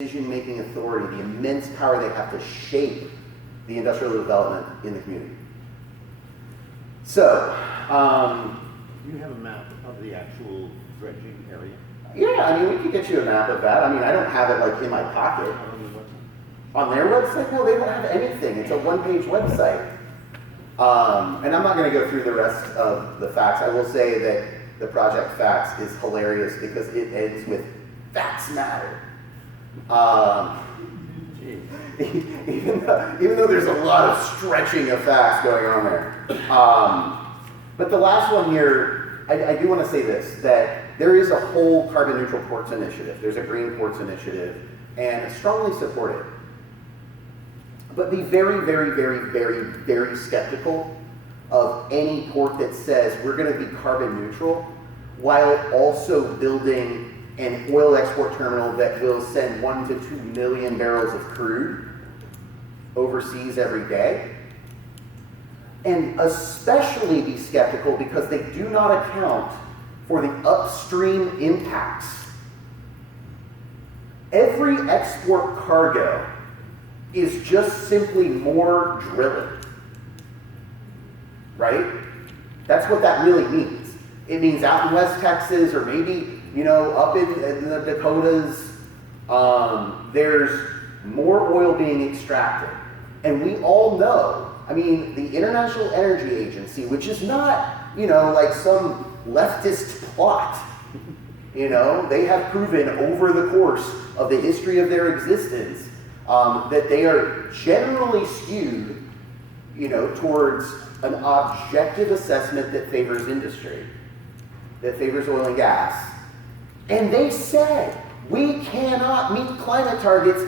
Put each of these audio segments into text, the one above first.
decision-making authority, the immense power they have to shape the industrial development in the community. So, you have a map of the actual dredging area? yeah, I mean, we could get you a map of that. I mean, I don't have it like in my pocket. On their website? No, they don't have anything. It's a one-page website. And I'm not going to go through the rest of the facts. I will say that the project facts is hilarious because it ends with facts matter. Even though there's a lot of stretching of facts going on there. But the last one here, I do want to say this, that there is a whole carbon neutral ports initiative. There's a green ports initiative, and I strongly support it. But be very, very, very, very, very skeptical of any port that says we're going to be carbon neutral while also building an oil export terminal that will send 1 to 2 million barrels of crude overseas every day. And especially be skeptical because they do not account for the upstream impacts. Every export cargo is just simply more drilling, right? That's what that really means. It means out in West Texas or maybe, you know, up in the Dakotas, there's more oil being extracted. And we all know, I mean, the International Energy Agency, which is not, you know, like some leftist plot, you know, they have proven over the course of the history of their existence that they are generally skewed, you know, towards an objective assessment that favors industry, that favors oil and gas. And they said, we cannot meet climate targets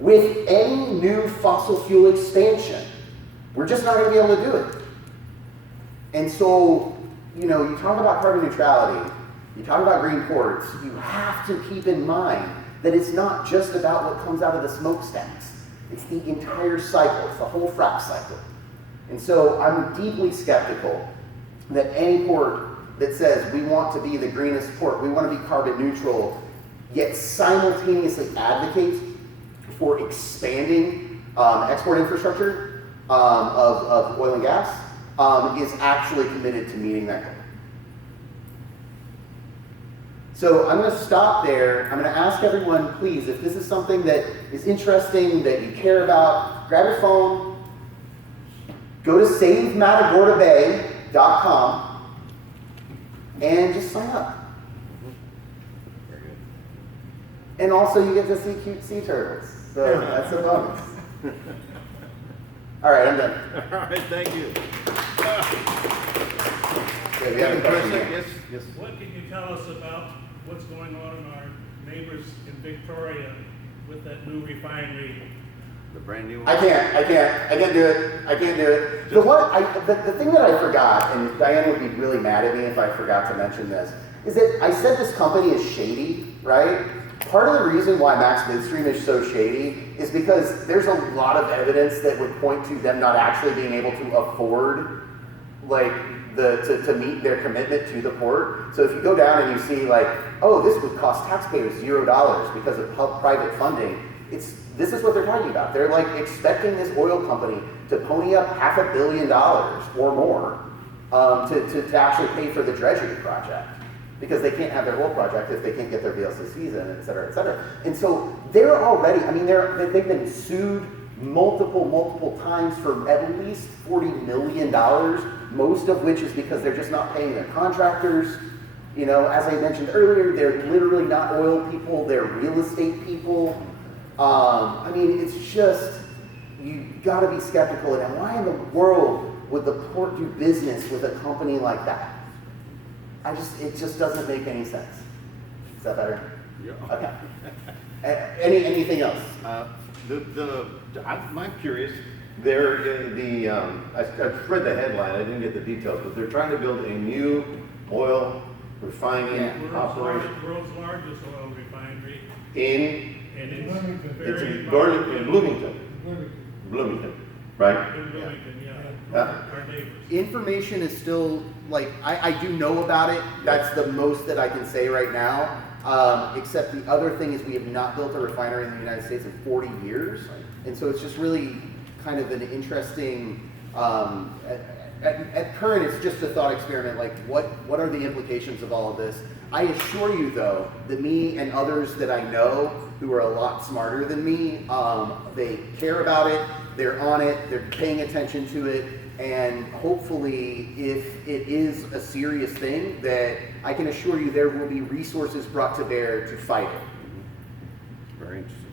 with any new fossil fuel expansion. We're just not going to be able to do it. And so, you know, you talk about carbon neutrality, you talk about green ports, you have to keep in mind that it's not just about what comes out of the smokestacks. It's the entire cycle. It's the whole frac cycle. And so I'm deeply skeptical that any port that says we want to be the greenest port, we want to be carbon neutral, yet simultaneously advocates for expanding export infrastructure of oil and gas is actually committed to meeting that goal. So I'm going to stop there. I'm going to ask everyone, please, if this is something that is interesting, that you care about, grab your phone, go to SaveMatagordabay.com, and just sign up. Very good. And also you get to see cute sea turtles. So that's a bonus. All right, I'm done. All right, thank you. Yeah, we have a question here. Yes, yes. What can you tell us about what's going on in our neighbors in Victoria with that new refinery? The brand new one? I can't do it. The thing that I forgot, and Diane would be really mad at me if I forgot to mention this, is that I said this company is shady, right? Part of the reason why Max Midstream is so shady is because there's a lot of evidence that would point to them not actually being able to afford, like, to meet their commitment to the port. So if you go down and you see, like, oh, this would cost taxpayers $0 because of private funding, this is what they're talking about. They're like expecting this oil company to pony up $500 million or more to actually pay for the dredging project, because they can't have their oil project if they can't get their VLCCs in, et cetera, et cetera. And so they're already, I mean, they've been sued multiple times for at least $40 million, most of which is because they're just not paying their contractors. You know, as I mentioned earlier, they're literally not oil people, they're real estate people. I mean, it's just, you gotta be skeptical. And why in the world would the port do business with a company like that? It just doesn't make any sense. Is that better? Yeah. Okay. Anything else? I'm curious. They're in the, I read the headline, I didn't get the details, but they're trying to build a new oil refining operation. World's largest oil refinery. In Bloomington, Bloomington, right? In Bloomington, yeah. Our neighbors. Information is still, like, I do know about it. That's the most that I can say right now. Except the other thing is we have not built a refinery in the United States in 40 years. And so it's just really kind of an interesting, at current, it's just a thought experiment, like what are the implications of all of this? I assure you though, that me and others that I know who are a lot smarter than me, they care about it, they're on it, they're paying attention to it, and hopefully if it is a serious thing, that I can assure you there will be resources brought to bear to fight it. Very interesting.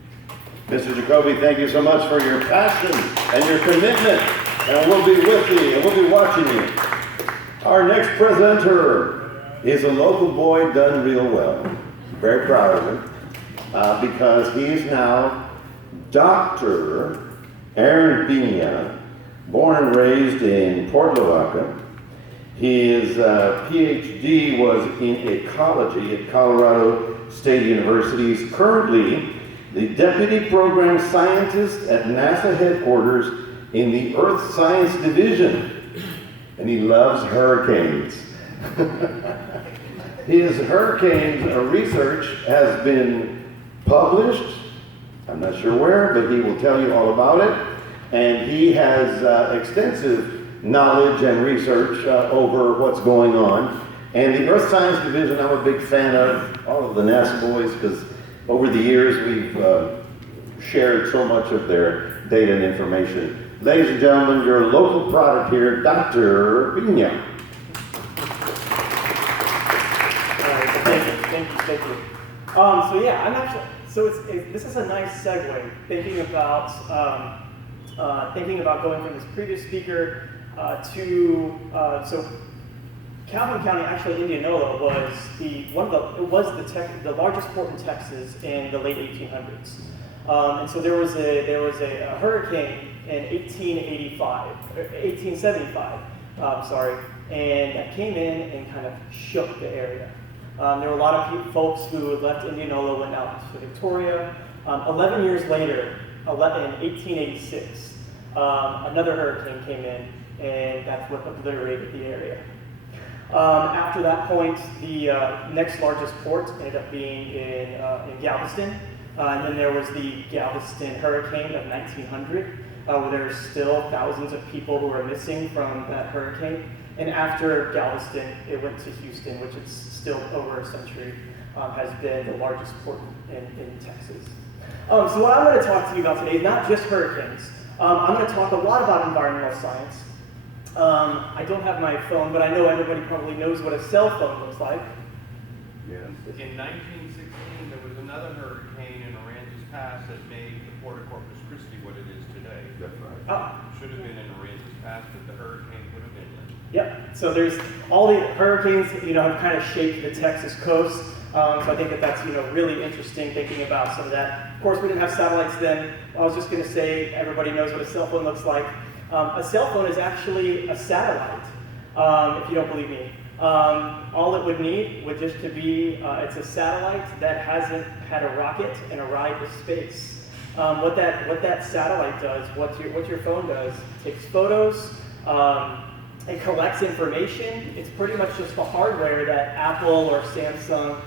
Mr. Jacoby, thank you so much for your passion and your commitment, and we'll be with you, and we'll be watching you. Our next presenter is a local boy done real well. Very proud of him, because he is now Dr. Aaron Pina, born and raised in Port Lavaca. His PhD was in ecology at Colorado State University. He's currently the Deputy Program Scientist at NASA headquarters in the Earth Science Division, and he loves hurricanes. His hurricanes research has been published, I'm not sure where, but he will tell you all about it, and he has extensive knowledge and research over what's going on. And the Earth Science Division, I'm a big fan of all of the NASA boys, because over the years we've shared so much of their data and information. Ladies and gentlemen, your local product here, Dr. Pina. Thank you. So yeah, I'm actually, this is a nice segue, thinking about going from this previous speaker so Calhoun County, actually Indianola, was the largest port in Texas in the late 1800s. And so there was a hurricane in 1875, and that came in and kind of shook the area. There were a lot of folks who had left Indianola, went out to Victoria. 11 years later, in 1886, another hurricane came in, and that's what obliterated the area. After that point, the next largest port ended up being in Galveston. And then there was the Galveston hurricane of 1900, where there are still thousands of people who are missing from that hurricane. And after Galveston, it went to Houston, which is still over a century, has been the largest port in Texas. So what I'm going to talk to you about today is not just hurricanes. I'm going to talk a lot about environmental science. I don't have my phone, but I know everybody probably knows what a cell phone looks like. Yes. In 1916, there was another hurricane in Aransas Pass that made the Port of Corpus Christi what it is today. That's right. Oh. Should have been in Aransas Pass, but the hurricane put them inland. Yep. So there's all the hurricanes, have kind of shaped the Texas coast. So I think that's really interesting thinking about some of that. Of course, we didn't have satellites then. I was just going to say everybody knows what a cell phone looks like. A cell phone is actually a satellite, if you don't believe me. All it would need would just to be, it's a satellite that hasn't had a rocket and a ride to space. What that satellite does, what your phone does, takes photos, it collects information. It's pretty much just the hardware that Apple or Samsung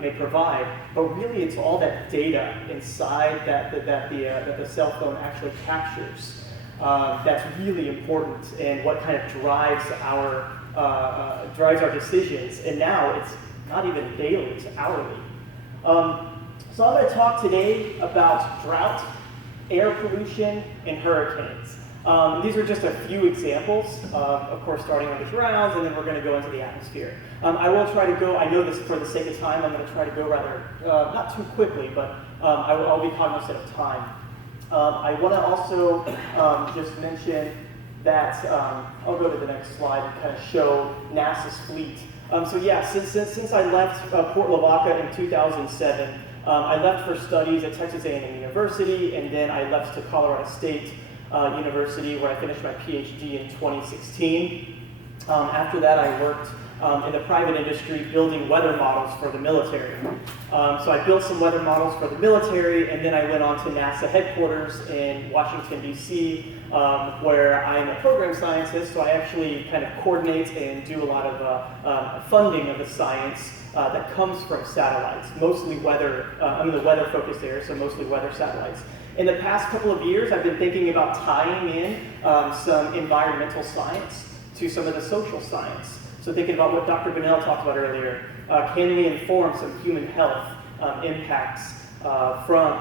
may provide, but really it's all that data inside that the cell phone actually captures. That's really important and what kind of drives our decisions. And now it's not even daily; it's hourly. So I'm going to talk today about drought, air pollution, and hurricanes. These are just a few examples, of course, starting on the ground, and then we're going to go into the atmosphere. I will try to go, I know this for the sake of time, I'm going to try to go rather, not too quickly, but I'll be cognizant of time. I want to also just mention that, I'll go to the next slide and kind of show NASA's fleet. So yeah, since I left Port Lavaca in 2007, I left for studies at Texas A&M University, and then I left to Colorado State University, where I finished my PhD in 2016. After that, I worked in the private industry building weather models for the military. So I built some weather models for the military, and then I went on to NASA headquarters in Washington, D.C., where I'm a program scientist, so I actually kind of coordinate and do a lot of funding of the science that comes from satellites, mostly weather, the weather-focused area, so mostly weather satellites. In the past couple of years, I've been thinking about tying in some environmental science to some of the social science. So thinking about what Dr. Bunnell talked about earlier, can we inform some human health impacts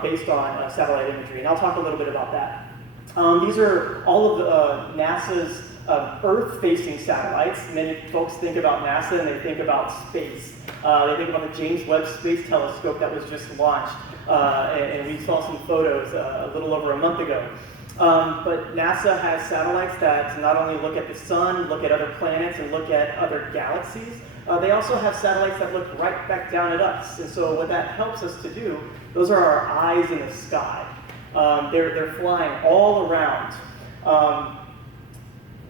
based on satellite imagery? And I'll talk a little bit about that. These are all of NASA's Earth-facing satellites. Many folks think about NASA and they think about space. They think about the James Webb Space Telescope that was just launched, and we saw some photos a little over a month ago. But NASA has satellites that not only look at the sun, look at other planets, and look at other galaxies, they also have satellites that look right back down at us. And so what that helps us to do, those are our eyes in the sky. They're flying all around.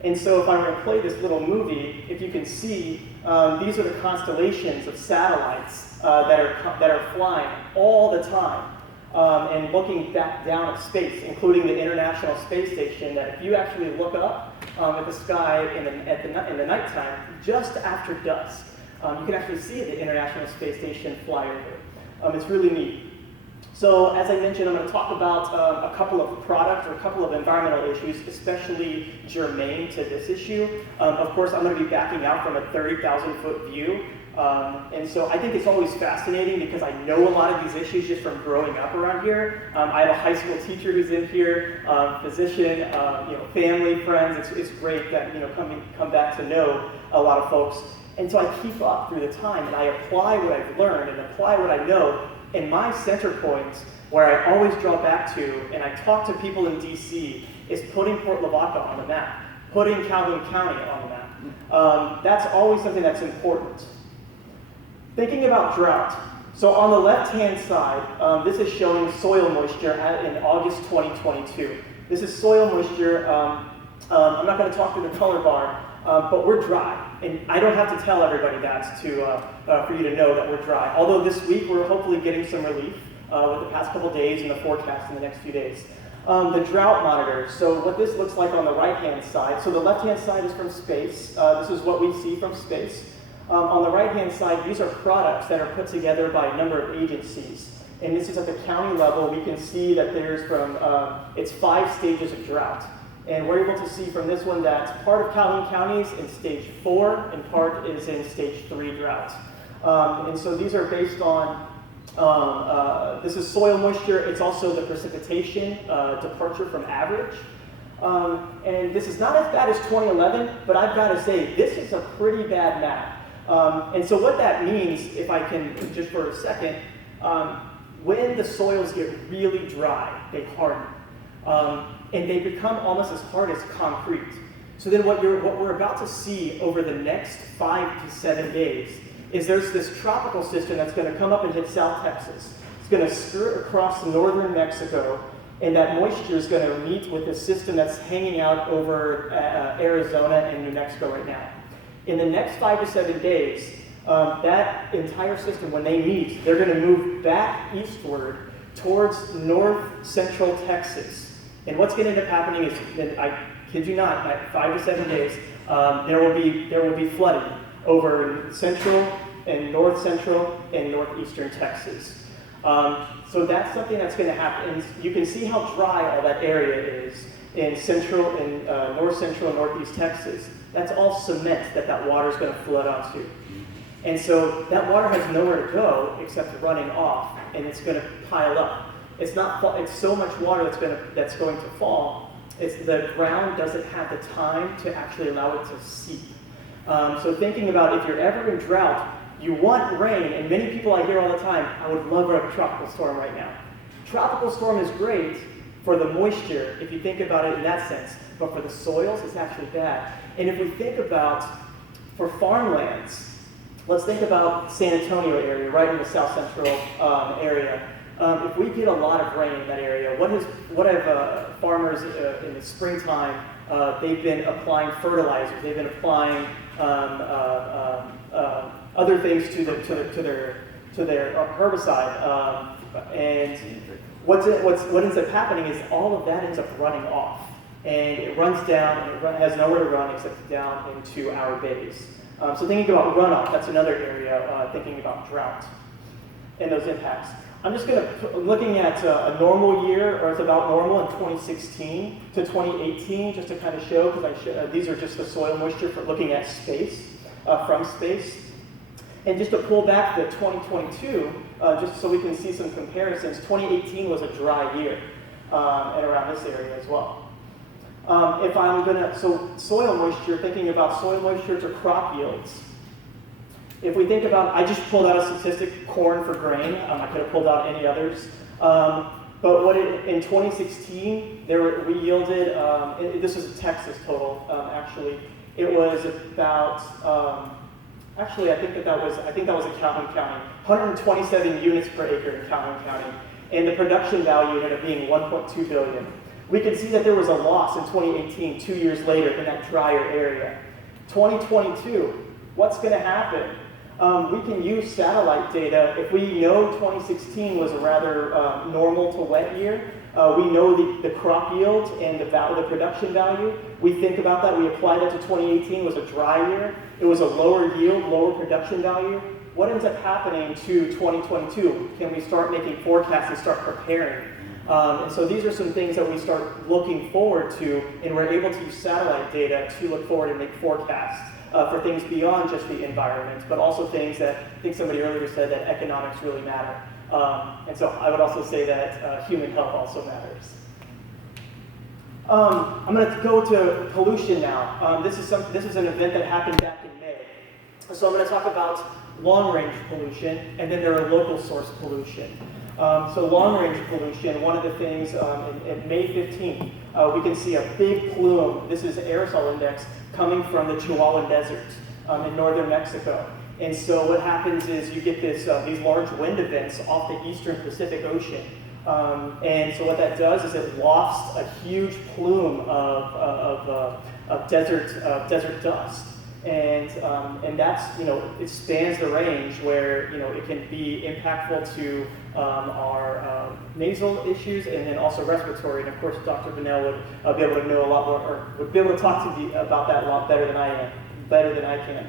And so if I were to play this little movie, if you can see, these are the constellations of satellites that are flying all the time and looking back down at space, including the International Space Station, that if you actually look up at the sky in the nighttime, just after dusk, you can actually see the International Space Station fly over. It's really neat. So as I mentioned, I'm going to talk about a couple of product or a couple of environmental issues, especially germane to this issue. Of course, I'm going to be backing out from a 30,000-foot view. And so I think it's always fascinating because I know a lot of these issues just from growing up around here. I have a high school teacher who's in here, physician, family, friends. It's great that come back to know a lot of folks. And so I keep up through the time and I apply what I've learned and apply what I know. And my center point, where I always draw back to, and I talk to people in DC, is putting Port Lavaca on the map, putting Calhoun County on the map. That's always something that's important. Thinking about drought. So on the left-hand side, this is showing soil moisture in August 2022. This is soil moisture. I'm not going to talk through the color bar, but we're dry. And I don't have to tell everybody that for you to know that we're dry. Although this week we're hopefully getting some relief with the past couple days and the forecast in the next few days. The drought monitor. So what this looks like on the right-hand side. So the left-hand side is from space. This is what we see from space. On the right-hand side, these are products that are put together by a number of agencies. And this is at the county level. We can see that there's it's 5 stages of drought. And we're able to see from this one that part of Calhoun County is in stage 4 and part is in stage 3 drought. And so these are based on, this is soil moisture. It's also the precipitation departure from average. And this is not as bad as 2011, but I've got to say, this is a pretty bad map. And so what that means, if I can just for a second, when the soils get really dry, they harden. And they become almost as hard as concrete. So then what we're about to see over the next 5 to 7 days is there's this tropical system that's going to come up and hit South Texas. It's going to skirt across northern Mexico, and that moisture is going to meet with the system that's hanging out over Arizona and New Mexico right now. In the next 5 to 7 days, that entire system, when they meet, they're going to move back eastward towards north central Texas. And what's going to end up happening is, I kid you not, at 5 to 7 days, there will be flooding over central and north central and northeastern Texas. So that's something that's going to happen. And you can see how dry all that area is in central and north central and northeast Texas. That's all cement that water is going to flood onto. And so that water has nowhere to go except running off, and it's going to pile up. It's so much water that's going to fall. The ground doesn't have the time to actually allow it to seep. So thinking about if you're ever in drought, you want rain, and many people I hear all the time, I would love a tropical storm right now. Tropical storm is great for the moisture, if you think about it in that sense, but for the soils, it's actually bad. And if we think about, for farmlands, let's think about San Antonio area, right in the south central area. If we get a lot of rain in that area, what have farmers in the springtime, they've been applying fertilizers, they've been applying other things to their herbicide, and what ends up happening is all of that ends up running off, and it runs down, and it has nowhere to run except down into our bays. So thinking about runoff, that's another area, thinking about drought and those impacts. I'm just looking at a normal year, or it's about normal in 2016 to 2018, just to kind of show, because these are just the soil moisture for looking at space, from space. And just to pull back the 2022, just so we can see some comparisons, 2018 was a dry year, and around this area as well. So soil moisture, thinking about soil moisture to crop yields. If we think about, I just pulled out a statistic, corn for grain. I could have pulled out any others. But in 2016, we yielded, this was a Texas total, actually. It was about, I think that was in Calhoun County, 127 units per acre in Calhoun County. And the production value ended up being 1.2 billion. We can see that there was a loss in 2018, 2 years later, in that drier area. 2022, what's going to happen? We can use satellite data. If we know 2016 was a rather normal to wet year, we know the crop yield and the production value. We think about that. We apply that to 2018 was a dry year. It was a lower yield, lower production value. What ends up happening to 2022? Can we start making forecasts and start preparing? And so these are some things that we start looking forward to, and we're able to use satellite data to look forward and make forecasts for things beyond just the environment, but also things that, I think somebody earlier said that economics really matter. And so I would also say that human health also matters. I'm going to go to pollution now. This is an event that happened back in May. So I'm going to talk about long-range pollution, and then there are local source pollution. So long-range pollution, one of the things in May 15th, we can see a big plume. This is aerosol index coming from the Chihuahuan Desert in northern Mexico. And so what happens is you get these large wind events off the eastern Pacific Ocean. And so what that does is it lofts a huge plume of desert dust. And that's, it spans the range where, it can be impactful to our nasal issues and then also respiratory. And of course, Dr. Bunnell would be able to know a lot more, or would be able to talk to you about that a lot better than I can.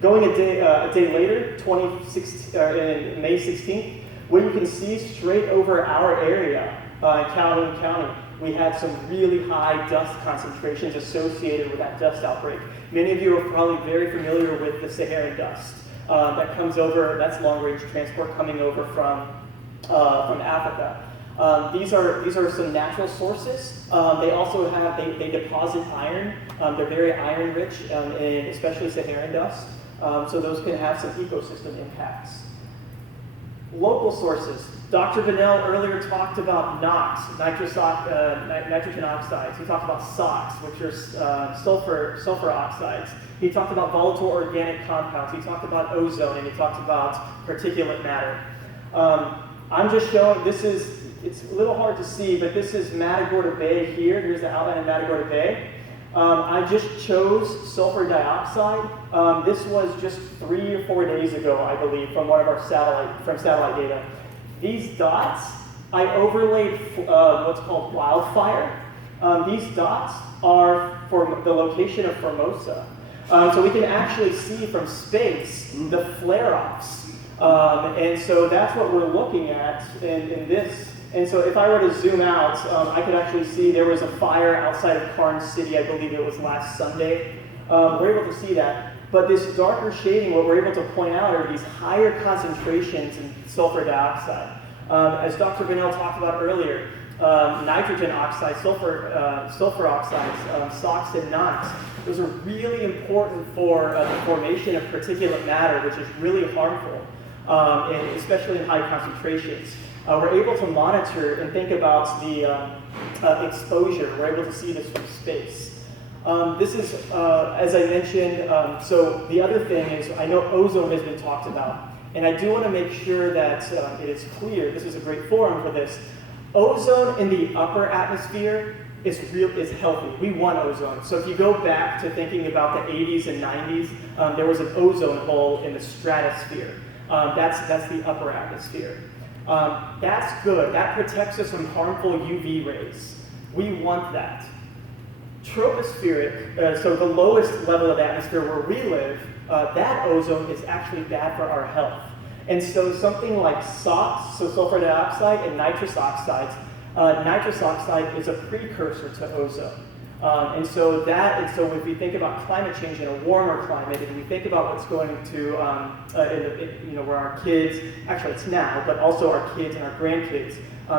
Going a day later, in May 16th, what you can see straight over our area in Calhoun County, we had some really high dust concentrations associated with that dust outbreak. Many of you are probably very familiar with the Saharan dust that comes over. That's long-range transport coming over from Africa. These are some natural sources. They also they deposit iron. They're very iron-rich, and especially Saharan dust. So those can have some ecosystem impacts. Local sources. Dr. Bunnell earlier talked about NOx, nitrogen oxides. He talked about SOx, which are sulfur oxides. He talked about volatile organic compounds. He talked about ozone, and he talked about particulate matter. I'm just showing, it's a little hard to see, but this is Matagorda Bay here. Here's the outline of Matagorda Bay. I just chose sulfur dioxide. This was just 3 or 4 days ago, I believe, from one of our satellite data. These dots, I overlaid what's called wildfire. These dots are for the location of Formosa. So we can actually see from space the flare-offs. And so that's what we're looking at in this. And so if I were to zoom out, I could actually see there was a fire outside of Karnes City. I believe it was last Sunday. We're able to see that. But this darker shading, what we're able to point out are these higher concentrations in sulfur dioxide. As Dr. Bunnell talked about earlier, nitrogen oxides, sulfur oxides, SOx and NOx, those are really important for the formation of particulate matter, which is really harmful, and especially in high concentrations. We're able to monitor and think about the exposure. We're able to see this from space. This is, as I mentioned, so the other thing is, I know ozone has been talked about, and I do want to make sure that it is clear, this is a great forum for this. Ozone in the upper atmosphere is healthy. We want ozone. So if you go back to thinking about the 80s and 90s, there was an ozone hole in the stratosphere. That's the upper atmosphere. That's good. That protects us from harmful UV rays. We want that. Tropospheric, so the lowest level of atmosphere where we live, that ozone is actually bad for our health. And so something like SOx, so sulfur dioxide, and nitrous oxides, nitrous oxide is a precursor to ozone. And so if we think about climate change in a warmer climate, and we think about what's going to, where our kids, actually it's now, but also our kids and our grandkids,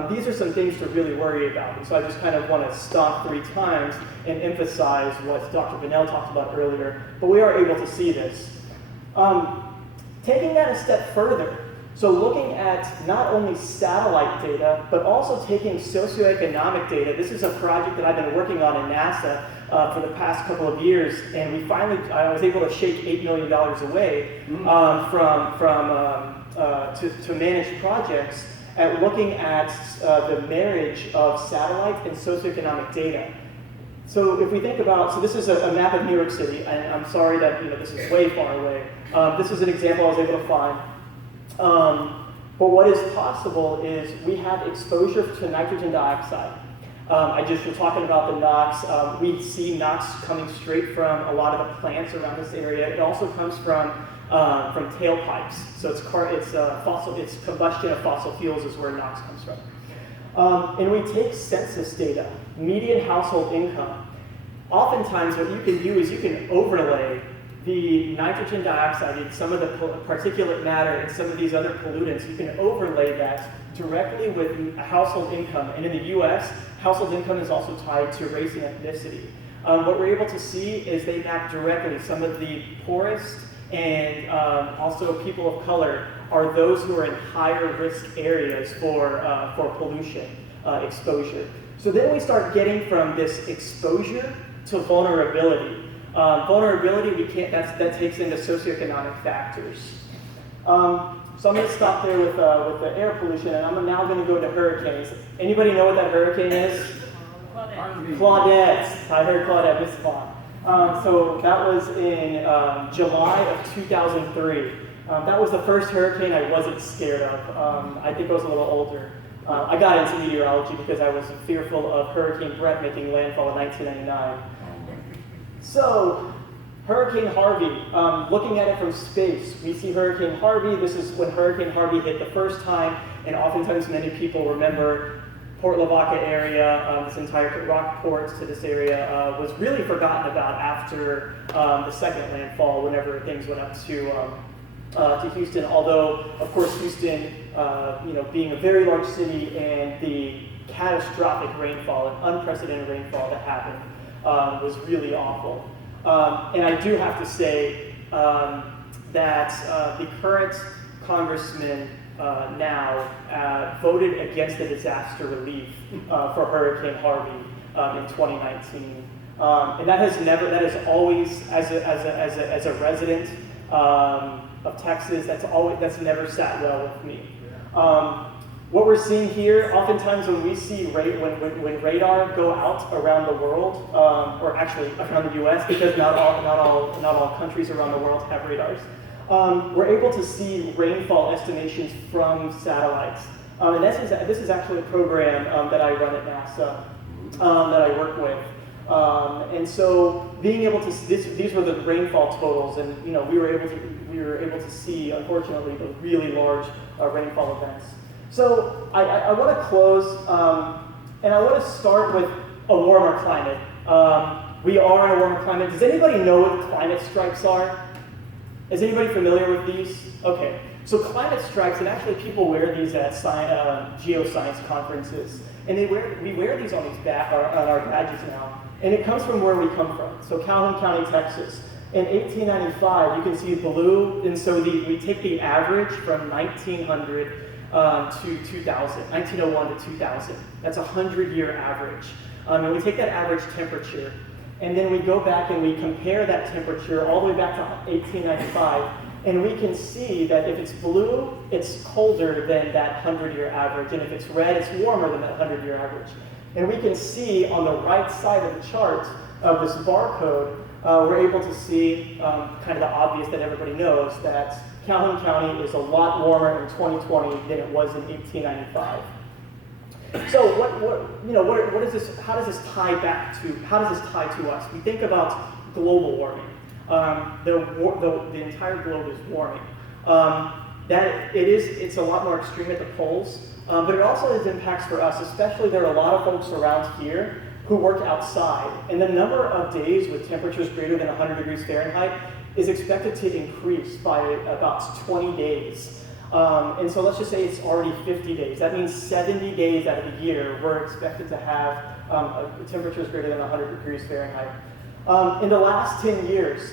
these are some things to really worry about. And so I just kind of want to stop 3 times and emphasize what Dr. Bunnell talked about earlier, but we are able to see this. Taking that a step further, so looking at not only satellite data, but also taking socioeconomic data. This is a project that I've been working on in NASA for the past couple of years, and I was able to shake $8 million away to manage projects at looking at the marriage of satellite and socioeconomic data. So if we think about, so this is a map of New York City, and I'm sorry that this is way far away. This is an example I was able to find. But what is possible is we have exposure to nitrogen dioxide. I just was talking about the NOx. We see NOx coming straight from a lot of the plants around this area. It also comes from tailpipes. So it's combustion of fossil fuels is where NOx comes from. And we take census data, median household income. Oftentimes what you can do is you can overlay the nitrogen dioxide and some of the particulate matter and some of these other pollutants. You can overlay that directly with household income. And in the US, household income is also tied to race and ethnicity. What we're able to see is they map directly some of the poorest and also people of color are those who are in higher risk areas for pollution exposure. So then we start getting from this exposure to vulnerability. Vulnerability, that takes into socioeconomic factors. So I'm going to stop there with the air pollution, and I'm now going to go to hurricanes. Anybody know what that hurricane is? Claudette. I heard Claudette, Miss Claude. So that was in July of 2003. That was the first hurricane I wasn't scared of. I think I was a little older. I got into meteorology because I was fearful of Hurricane Brett making landfall in 1999. So, Hurricane Harvey, looking at it from space, we see Hurricane Harvey. This is when Hurricane Harvey hit the first time, and oftentimes many people remember Port Lavaca area, this entire rock port to this area was really forgotten about after the second landfall, whenever things went up to Houston. Although, of course, Houston, being a very large city and the catastrophic rainfall, an unprecedented rainfall that happened, was really awful. And I do have to say that the current congressman now voted against the disaster relief for Hurricane Harvey in 2019. And that has always, as a resident of Texas, that's never sat well with me. What we're seeing here, oftentimes when we see when radar go out around the world, or actually around the U.S., because not all countries around the world have radars, we're able to see rainfall estimations from satellites. And this is actually a program that I run at NASA that I work with. And so being able to these were the rainfall totals, and we were able to see, unfortunately, the really large rainfall events. So I want to close, and I want to start with a warmer climate. We are in a warmer climate. Does anybody know what climate stripes are? Is anybody familiar with these? Okay, so climate stripes, and actually people wear these at geoscience conferences, and we wear these on our badges now, and it comes from where we come from. So Calhoun County, Texas. In 1895, you can see blue, and so we take the average from 1900 to 2000, 1901 to 2000. That's a 100-year average. And we take that average temperature, and then we go back and we compare that temperature all the way back to 1895, and we can see that if it's blue, it's colder than that 100-year average, and if it's red, it's warmer than that 100-year average. And we can see on the right side of the chart of this barcode, we're able to see kind of the obvious that everybody knows, that Calhoun County is a lot warmer in 2020 than it was in 1895. So what is this? How does this tie to us? We think about global warming. The entire globe is warming. It's a lot more extreme at the poles, but it also has impacts for us, especially there are a lot of folks around here who work outside, and the number of days with temperatures greater than 100 degrees Fahrenheit is expected to increase by about 20 days. And so let's just say it's already 50 days. That means 70 days out of the year we're expected to have temperatures greater than 100 degrees Fahrenheit. In the last 10 years,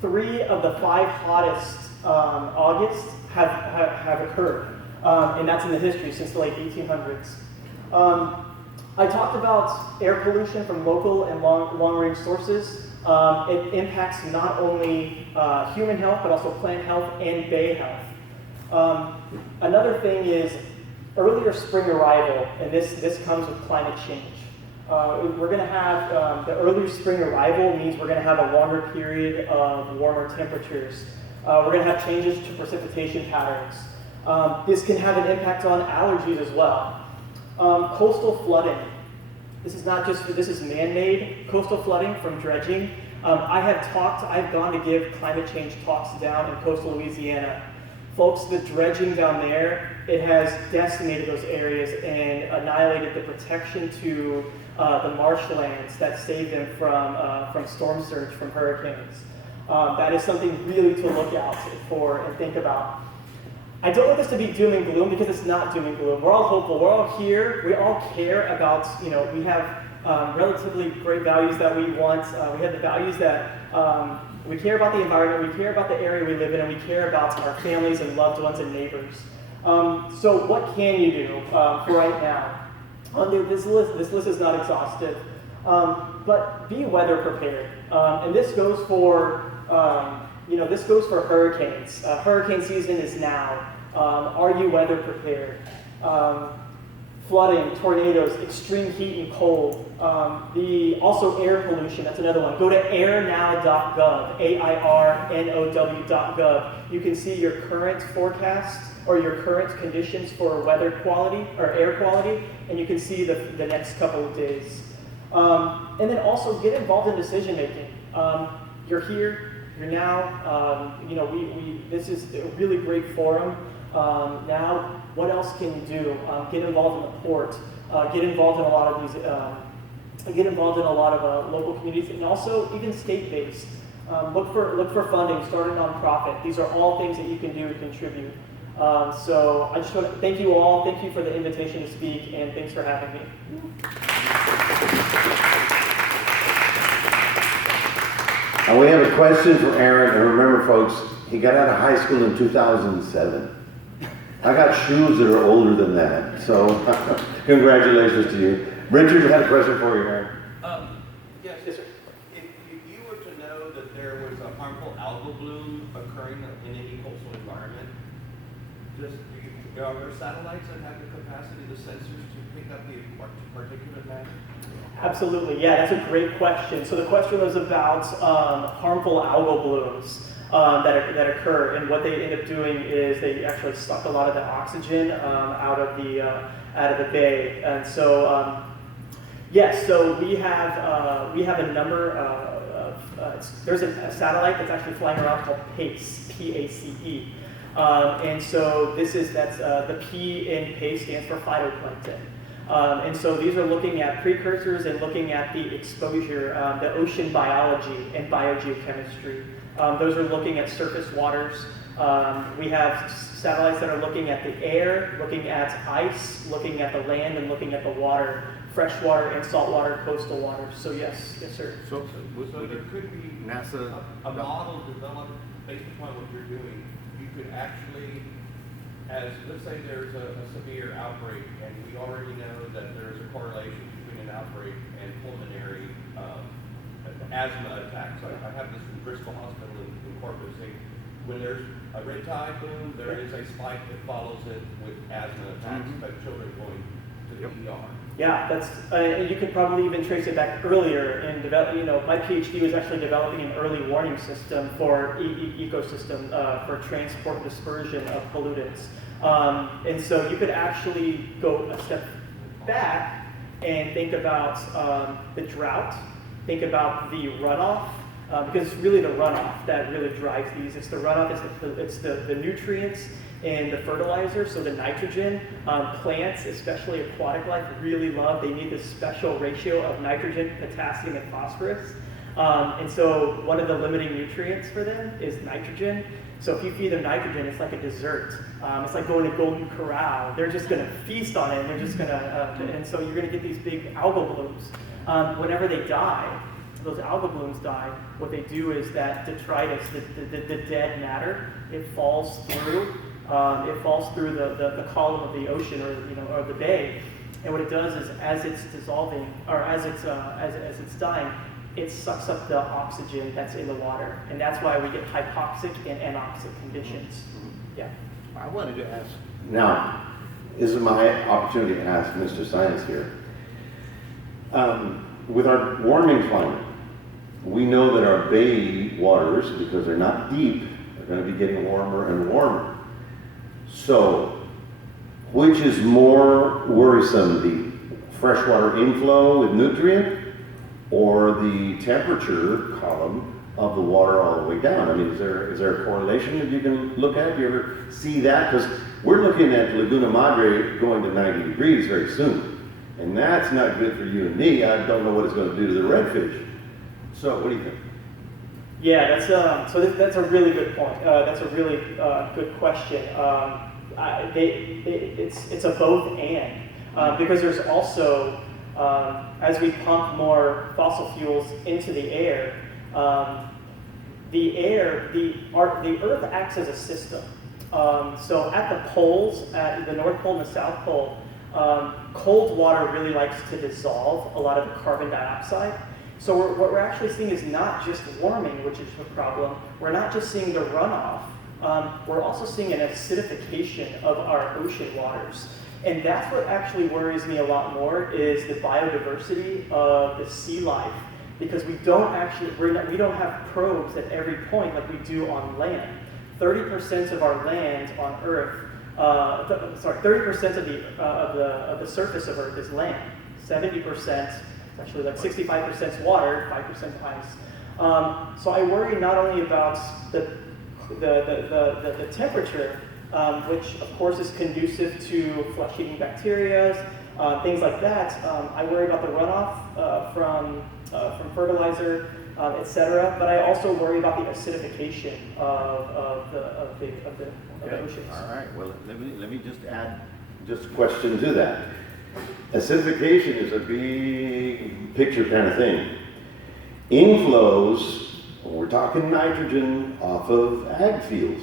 3 of the 5 hottest Augusts have occurred, and that's in the history since the late 1800s. I talked about air pollution from local and long-range sources. It impacts not only human health, but also plant health and bay health. Another thing is earlier spring arrival, and this comes with climate change. We're going to have, the earlier spring arrival means we're going to have a longer period of warmer temperatures. We're going to have changes to precipitation patterns. This can have an impact on allergies as well. Coastal flooding. This is man-made coastal flooding from dredging. I've gone to give climate change talks down in coastal Louisiana. Folks, the dredging down there, it has decimated those areas and annihilated the protection to the marshlands that saved them from storm surge, from hurricanes. That is something really to look out for and think about. I don't want this to be doom and gloom, because it's not doom and gloom. We're all hopeful. We're all here. We all care about, we have relatively great values that we want. We have the values that we care about the environment, we care about the area we live in, and we care about our families and loved ones and neighbors. So what can you do for right now? This list is not exhaustive, but be weather prepared. And this goes for hurricanes. Hurricane season is now. Are you weather prepared? Flooding, tornadoes, extreme heat and cold. Also air pollution, that's another one. Go to airnow.gov, AIRNOW.gov. You can see your current forecast or your current conditions for weather quality or air quality, and you can see the next couple of days. And then also get involved in decision making. You're here, you're now, this is a really great forum. Now, what else can you do? Get involved in the port. Get involved in a lot of these. Get involved in a lot of local communities, and also even state-based. Look for funding. Start a nonprofit. These are all things that you can do to contribute. So I just want to thank you all. Thank you for the invitation to speak, and thanks for having me. And we have a question for Aaron. And remember, folks, he got out of high school in 2007. I got shoes that are older than that, so congratulations to you. Richard, you had a question for you, Aaron. Yes, sir. If you were to know that there was a harmful algal bloom occurring in any coastal environment, are there satellites that have the capacity, the sensors, to pick up the particulate matter? Absolutely, yeah, that's a great question. So the question was about harmful algal blooms that occur, and what they end up doing is they actually suck a lot of the oxygen out of the bay, and so yes, so we have a number of there's a satellite that's actually flying around called PACE, P-A-C-E, and so that's the P in PACE stands for phytoplankton. And so these are looking at precursors and looking at the exposure, the ocean biology and biogeochemistry. Those are looking at surface waters. We have satellites that are looking at the air, looking at ice, looking at the land, and looking at the water, freshwater and saltwater coastal waters. So yes, sir. So there could be NASA a model developed based upon what you're doing. You could actually, let's say there's a severe outbreak, and we already know that there's a correlation between an outbreak and pulmonary asthma attacks. I have this in Bristol Hospital in Corpus. When there's a red tide boom, there is a spike that follows it with asthma attacks, but children going to the ER. Yeah, that's you could probably even trace it back earlier in my PhD was actually developing an early warning system for ecosystem for transport and dispersion of pollutants. And so you could actually go a step back and think about the drought, think about the runoff, because it's really the runoff that really drives these. It's the runoff, it's the nutrients and the fertilizer, so the nitrogen. Plants, especially aquatic life, really love, they need this special ratio of nitrogen, potassium, and phosphorus. And so one of the limiting nutrients for them is nitrogen. So if you feed them nitrogen, it's like a dessert. It's like going to Golden Corral. They're just going to feast on it. And they're just going to, and so you're going to get these big algal blooms. Whenever they die, those algal blooms die, what they do is that detritus, the dead matter, it falls through. It falls through the column of the ocean or the bay. And what it does is, as it's dissolving or as it's dying, it sucks up the oxygen that's in the water, and that's why we get hypoxic and anoxic conditions. Yeah. I wanted to ask. Now, this is my opportunity to ask Mr. Science here. With our warming climate, we know that our bay waters, because they're not deep, are going to be getting warmer and warmer. So, which is more worrisome, the freshwater inflow with nutrient, or the temperature column of the water all the way down? I mean, is there a correlation that you can look at? You ever see that? Because we're looking at Laguna Madre going to 90 degrees very soon. And that's not good for you and me. I don't know what it's going to do to the redfish. So what do you think? Yeah, that's a really good point. That's a really good question. It's a both and, because there's also, as we pump more fossil fuels into the air, the Earth acts as a system. So at the poles, at the North Pole and the South Pole, cold water really likes to dissolve a lot of the carbon dioxide. So what we're actually seeing is not just warming, which is the problem. We're not just seeing the runoff. We're also seeing an acidification of our ocean waters. And that's what actually worries me a lot more, is the biodiversity of the sea life, because we don't have probes at every point like we do on land. 30% of our land on Earth, 30% of the surface of Earth is land. 70%, it's actually like 65% is water, 5% ice. So I worry not only about the temperature, which of course is conducive to flesh-eating bacteria, things like that. I worry about the runoff from fertilizer, etc. But I also worry about the acidification of the oceans. All right. Well, let me just add just a question to that. Acidification is a big picture kind of thing. Inflows, we're talking nitrogen off of ag fields.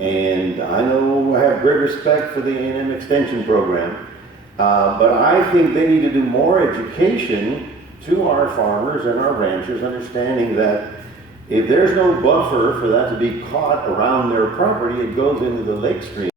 And I know I have great respect for the A&M extension program, but I think they need to do more education to our farmers and our ranchers, understanding that if there's no buffer for that to be caught around their property, it goes into the lake stream.